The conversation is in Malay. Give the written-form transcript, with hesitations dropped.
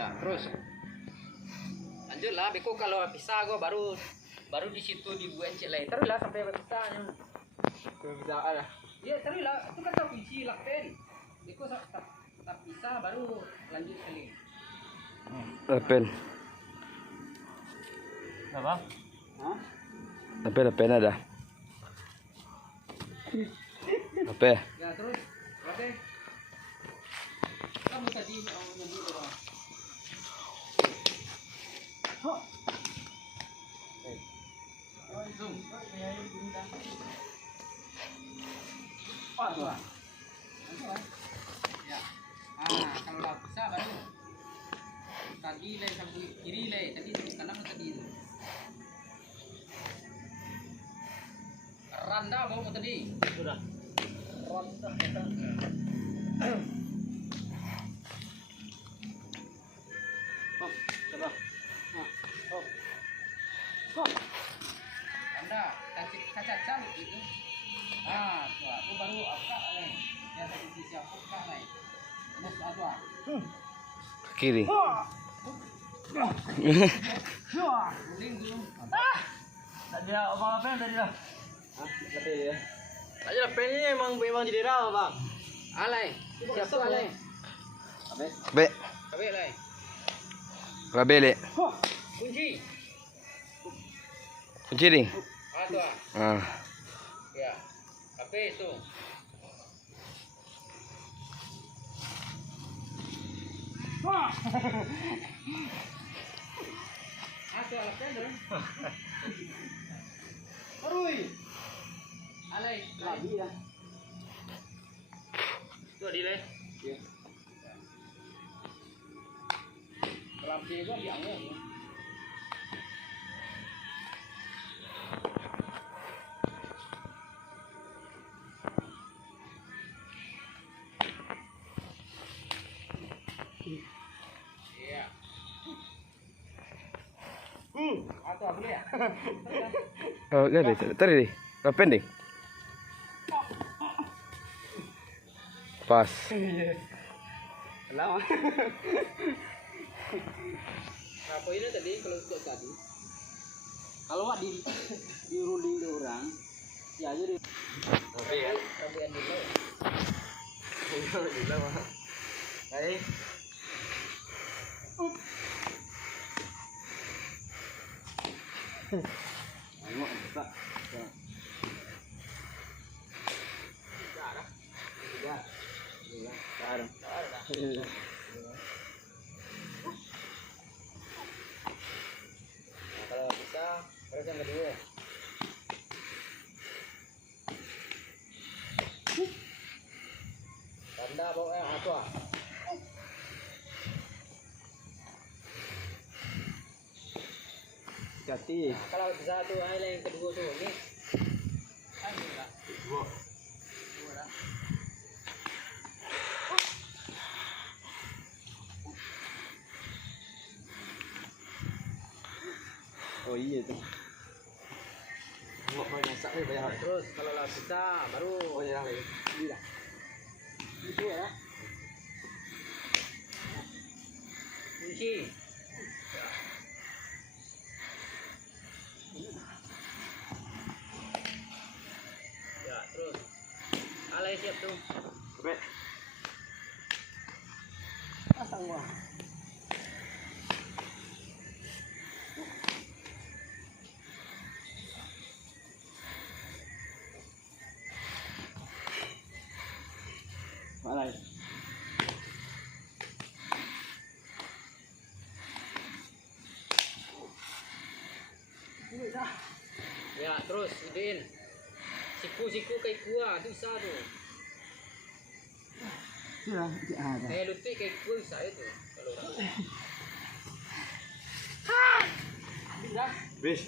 Ya, terus lanjutlah. Beko kalau pisah gua baru di situ dibuat cek lain. Teruslah sampai pisahnya. Bisa ada. Iya, teruslah. Itu kan kunci lakten. Beko tak pisah baru lanjut sekali. Apel. Apa? Hah? Apel ada. Apa? Ya, terus. Oke. Kamu tadi mau nyebut apa? Oh. Zoom. Dua. Ya. Kalau dah bisa baru. Tadi leh sampai kiri leh. Tadi kanan tadi itu. Randa bawa tadi. Sudah. Randa. Oh, coba. Oh. Oh. Anda kasih kaca itu. Tuh, aku baru apa nih? Ya tadi siap apa nih? Terus apa? Kiri. Guling dulu. Tadi apa tadi lah? Lebih ya. Tadi lah pen ini emang jadi rawa bang. Alay, siap tuh alay. Be. Kabe alay. Rabele. Kunci. Kunci ding. Tuh. Ah. Ya. Kabe itu. Tuh alay dong. Arui. Alay, lagi ya. Tuh di leh. Ya. Lampu gua dianggung. Iya. Atau apa ya? Oh, gede. Tadi. Pending. Pas. Lama. Apa ini tadi kalau untuk tadi? Kalau wak di ruling di orang, ya aja di. Oke ya. Rabian dulu. Gila mah. Hai. Ayo bisa. Kalau bisa, terus yang kedua. Tanda bawa yang apa? Hati. Kalau bisa tuh yang kedua tuh ini. Dua dah. Oh iya tuh. Mau masak nih banyak. Terus kalau lah bisa baru Oh ya lagi. iya. Itu ya. Kunci. Ya, terus. Alay siap tuh. Oke. Pasang gua. Malay. Ya, terus idein. Siku kayak gua, itu bisa tuh. Sudah, ada. Kayak lutut kayak gua bisa itu. Kalau. Bisa. Bis.